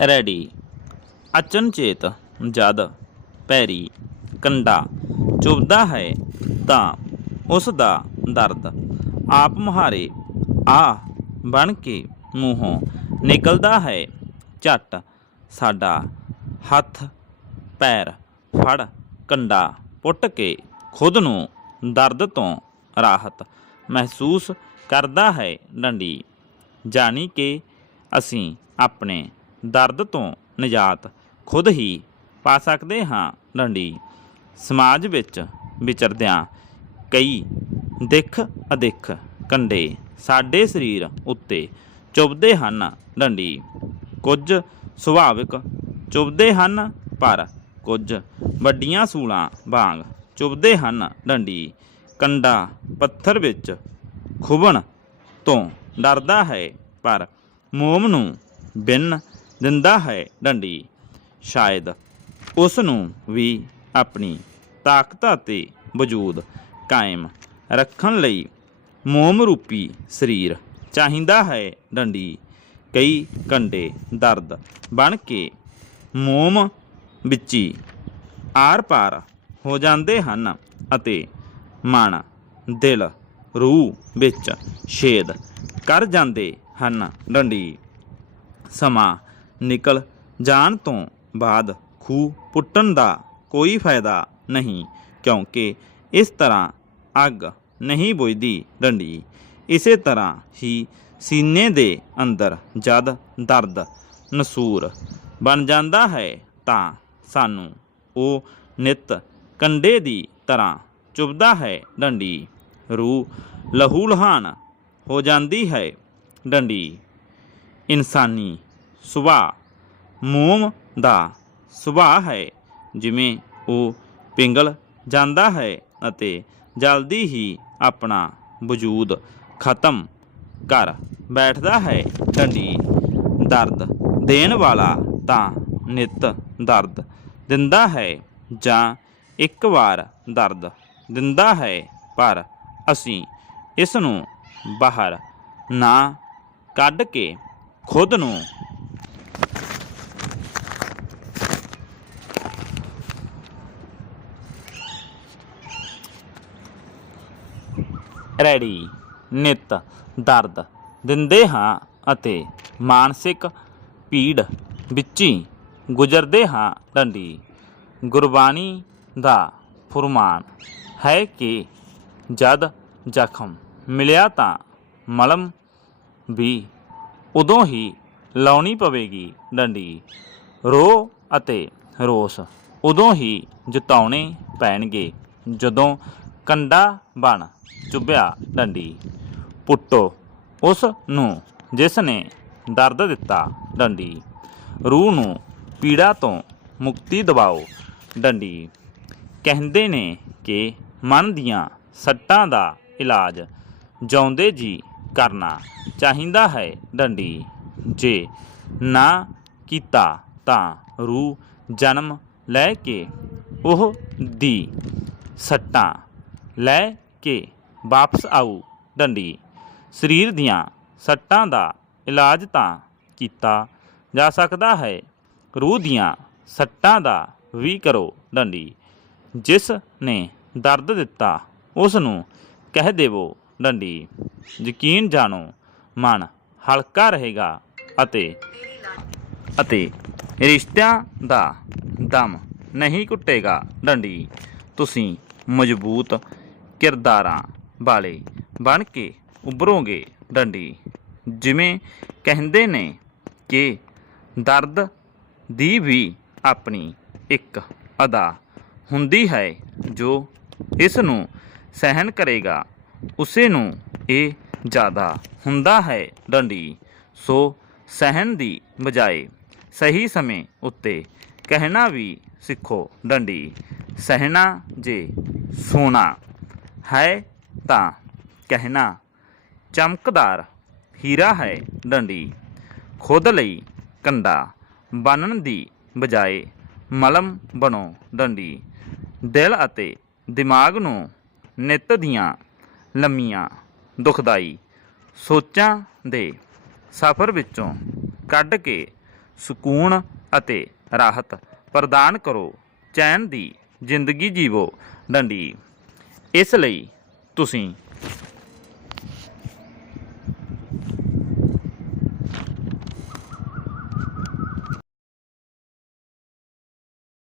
Ready. ਅਚਨਚੇਤ ਜਦ ਪੈਰੀ ਕੰਡਾ ਚੁਭਦਾ ਹੈ ਤਾਂ ਉਸ ਦਾ ਦਰਦ ਆਪ ਮੁਹਾਰੇ ਆ ਬਣ ਕੇ ਮੂੰਹੋਂ ਨਿਕਲਦਾ ਹੈ। ਝੱਟ ਸਾਡਾ ਹੱਥ ਪੈਰ ਫੜ ਕੰਡਾ ਪੁੱਟ ਕੇ ਖੁਦ ਨੂੰ ਦਰਦ ਤੋਂ ਰਾਹਤ ਮਹਿਸੂਸ ਕਰਦਾ ਹੈ ਡੰਡੀ। ਜਾਣੀ ਕਿ ਅਸੀਂ ਆਪਣੇ ਦਰਦ ਤੋਂ ਨਿਜਾਤ ਖੁਦ ਹੀ ਪਾ ਸਕਦੇ ਹਾਂ ਡੰਡੀ। ਸਮਾਜ ਵਿੱਚ ਵਿਚਰਦਿਆਂ ਕਈ ਦਿੱਖ ਅਦਿੱਖ ਕੰਡੇ ਸਾਡੇ ਸਰੀਰ ਉੱਤੇ ਚੁਭਦੇ ਹਨ ਡੰਡੀ। ਕੁਝ ਸੁਭਾਵਿਕ ਚੁਭਦੇ ਹਨ, ਪਰ ਕੁਝ ਵੱਡੀਆਂ ਸੂਲਾਂ ਵਾਂਗ ਚੁਭਦੇ ਹਨ ਡੰਡੀ। ਕੰਡਾ ਪੱਥਰ ਵਿੱਚ ਖੁਬਣ ਤੋਂ ਡਰਦਾ ਹੈ, ਪਰ ਮੋਮ ਨੂੰ ਬਿਨ ਦਿੰਦਾ ਹੈ ਡੰਡੀ। ਸ਼ਾਇਦ ਉਸ ਨੂੰ ਵੀ ਆਪਣੀ ਤਾਕਤ ਅਤੇ ਵਜੂਦ ਕਾਇਮ ਰੱਖਣ ਲਈ ਮੋਮ ਰੂਪੀ ਸਰੀਰ ਚਾਹੀਦਾ ਹੈ ਡੰਡੀ। ਕਈ ਕੰਡੇ ਦਰਦ ਬਣ ਕੇ ਮੋਮ ਵਿੱਚੀ ਆਰ ਪਾਰ ਹੋ ਜਾਂਦੇ ਹਨ ਅਤੇ ਮਨ ਦਿਲ, ਰੂਹ ਵਿੱਚ ਛੇਦ ਕਰ ਜਾਂਦੇ ਹਨ ਡੰਡੀ। ਸਮਾਂ ਨਿਕਲ ਜਾਣ ਤੋਂ ਬਾਅਦ ਖੂਹ ਪੁੱਟਣ ਦਾ ਕੋਈ ਫਾਇਦਾ ਨਹੀਂ, ਕਿਉਂਕਿ ਇਸ ਤਰ੍ਹਾਂ ਅੱਗ ਨਹੀਂ ਬੁਝਦੀ ਡੰਡੀ। ਇਸੇ ਤਰ੍ਹਾਂ ਹੀ ਸੀਨੇ ਦੇ ਅੰਦਰ ਜਦ ਦਰਦ, ਨਸੂਰ ਬਣ ਜਾਂਦਾ ਹੈ ਤਾਂ ਸਾਨੂੰ ਉਹ ਨਿਤ ਕੰਡੇ ਦੀ ਤਰ੍ਹਾਂ ਚੁਭਦਾ ਹੈ ਡੰਡੀ। ਰੂਹ ਲਹੂ ਲਹਾਨ ਹੋ ਜਾਂਦੀ ਹੈ ਡੰਡੀ। ਇਨਸਾਨੀ ਸੁਭਾਅ ਮੋਮ ਦਾ ਸੁਭਾਅ ਹੈ, ਜਿਵੇਂ ਉਹ ਪਿੰਗਲ ਜਾਂਦਾ ਹੈ ਅਤੇ ਜਲਦੀ ਹੀ ਆਪਣਾ ਵਜੂਦ ਖਤਮ ਕਰ ਬੈਠਦਾ ਹੈ। ਡੰਡੀ ਦਰਦ ਦੇਣ ਵਾਲਾ ਤਾਂ ਨਿਤ ਦਰਦ ਦਿੰਦਾ ਹੈ ਜਾਂ ਇੱਕ ਵਾਰ ਦਰਦ ਦਿੰਦਾ ਹੈ, ਪਰ ਅਸੀਂ ਇਸ ਨੂੰ ਬਾਹਰ ਨਾ ਕੱਢ ਕੇ ਖੁਦ ਨੂੰ ਰੈਡੀ ਨਿਤ, ਦਰਦ ਦਿੰਦੇ ਹਾਂ ਅਤੇ ਮਾਨਸਿਕ ਪੀੜ ਵਿੱਚੀ ਗੁਜ਼ਰਦੇ ਹਾਂ ਡੰਡੀ। ਗੁਰਬਾਣੀ ਦਾ ਫੁਰਮਾਨ ਹੈ ਕਿ ਜਦ ਜ਼ਖਮ ਮਿਲਿਆ ਤਾਂ ਮਲਮ ਵੀ ਉਦੋਂ ਹੀ ਲਾਉਣੀ ਪਵੇਗੀ ਡੰਡੀ। ਰੋ ਅਤੇ ਰੋਸ ਉਦੋਂ ਹੀ ਜਿਤਾਉਣੇ ਪੈਣਗੇ ਜਦੋਂ ਕੰਡਾ ਬਣ ਚੁੱਭਿਆ ਡੰਡੀ। ਪੁੱਟੋ ਉਸ ਨੂੰ ਜਿਸ ਨੇ ਦਰਦ ਦਿੱਤਾ ਡੰਡੀ। ਰੂਹ ਨੂੰ ਪੀੜਾ ਤੋਂ ਮੁਕਤੀ ਦਿਵਾਓ ਡੰਡੀ। ਕਹਿੰਦੇ ਨੇ ਕਿ ਮਨ ਦੀਆਂ ਸੱਟਾਂ ਦਾ ਇਲਾਜ ਜਾਉਂਦੇ ਜੀ ਕਰਨਾ ਚਾਹੀਦਾ ਹੈ ਡੰਡੀ। ਜੇ ਨਾ ਕੀਤਾ ਤਾਂ ਰੂਹ ਜਨਮ ਲੈ ਕੇ ਉਹ ਦੀ ਸੱਟਾਂ ਲੈ ਕੇ ਵਾਪਸ ਆਊ, ਡੰਡੀ। ਸਰੀਰ ਦੀਆਂ ਸੱਟਾਂ ਦਾ ਇਲਾਜ ਤਾਂ ਕੀਤਾ ਜਾ ਸਕਦਾ ਹੈ। ਰੂਹ ਦੀਆਂ ਸੱਟਾਂ ਦਾ ਵੀ ਕਰੋ, ਡੰਡੀ। ਜਿਸ ਨੇ ਦਰਦ ਦਿੱਤਾ, ਉਸ ਨੂੰ ਕਹਿ ਦੇਵੋ, ਡੰਡੀ। ਯਕੀਨ ਜਾਣੋ, ਮਨ ਹਲਕਾ ਰਹੇਗਾ ਅਤੇ ਅਤੇ ਰਿਸ਼ਤਿਆਂ ਦਾ ਦਮ ਨਹੀਂ ਘੁੱਟੇਗਾ ਡੰਡੀ। ਤੁਸੀਂ ਮਜ਼ਬੂਤ ਕਿਰਦਾਰਾਂ ਵਾਲੇ ਬਣ ਕੇ ਉਭਰੋਗੇ ਡੰਡੀ। ਜਿਵੇਂ ਕਹਿੰਦੇ ਨੇ ਕਿ ਦਰਦ ਦੀ ਵੀ ਆਪਣੀ ਇੱਕ ਅਦਾ ਹੁੰਦੀ ਹੈ, ਜੋ ਇਸ ਨੂੰ ਸਹਿਣ ਕਰੇਗਾ ਉਸੇ ਨੂੰ ਇਹ ਜ਼ਿਆਦਾ ਹੁੰਦਾ ਹੈ ਡੰਡੀ। ਸੋ ਸਹਿਣ ਦੀ ਬਜਾਏ ਸਹੀ ਸਮੇਂ ਉੱਤੇ ਕਹਿਣਾ ਵੀ ਸਿੱਖੋ ਡੰਡੀ। ਸਹਿਣਾ ਜੇ ਸੋਨਾ ਹੈ ਤਾਂ ਕਹਿਣਾ ਚਮਕਦਾਰ ਹੀਰਾ ਹੈ ਡੰਡੀ। ਖੁਦ ਲਈ ਕੰਡਾ ਬੰਨਣ ਦੀ ਬਜਾਏ ਮਲਮ ਬਣੋ ਡੰਡੀ। ਦਿਲ ਅਤੇ ਦਿਮਾਗ ਨੂੰ ਨਿੱਤ ਦੀਆਂ ਲੰਮੀਆਂ ਦੁਖਦਾਈ ਸੋਚਾਂ ਦੇ ਸਫ਼ਰ ਵਿੱਚੋਂ ਕੱਢ ਕੇ ਸਕੂਨ ਅਤੇ ਰਾਹਤ ਪ੍ਰਦਾਨ ਕਰੋ। ਚੈਨ ਦੀ ਜ਼ਿੰਦਗੀ ਜੀਵੋ ਡੰਡੀ। ਇਸ ਲਈ ਤੁਸੀਂ